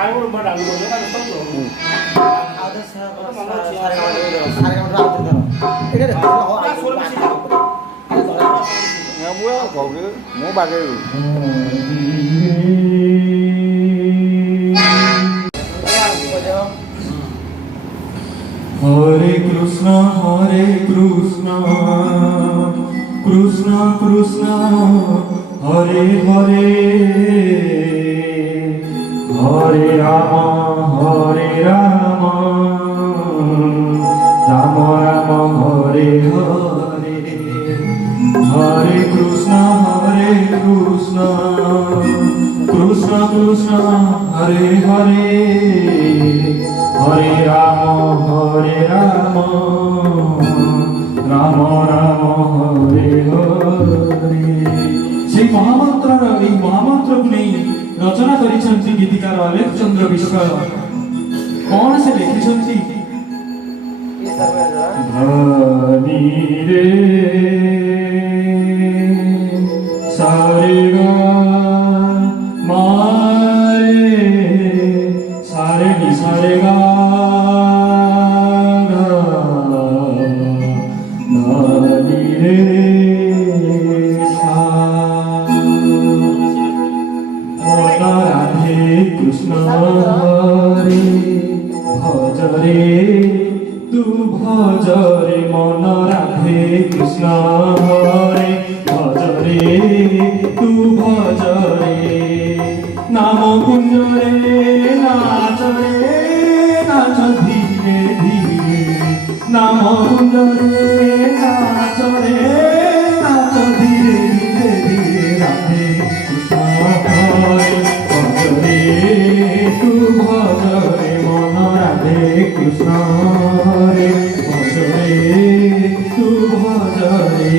Kamu barang dulu kan betul loh. Ada sarang ini ada mua có cái mua ba cái Hare Krishna Krishna Krishna Hare Hare Hare Rama Rama Rama Hare Hare Hare Krishna Krishna Krishna Hare Hare Hare Rama Rama Rama Hare Hare সেই মহামন্ত্রর এই মহামন্ত্রକୁ ନେଇ ରଚନା କରିଛନ୍ତି ଗୀତିକାର ଅଲେଖ ଚନ୍ଦ୍ର ବିଶ୍ୱାଳ। କଣ ସେ ଲେଖିଛନ୍ତି? ଧନି ରେ ସାରେ ଗା ମା ରେ ସାରେ ନି ସାରେ ଗା ଧନି ରେ Krishna Hare Bhajare Tu Bhajare Mana Radhe Krishna Hare Bhajare Tu Bhajare Namo Kunjare Nachare Nacha Dhire Dhire Namo Kunjare Nachare Nacha Dhire Dhire Dhire Radhe Krishna Hare Tu bhajare mana Radhe Krishna Hare bhajare tu bhajare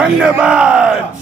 धन्यवाद।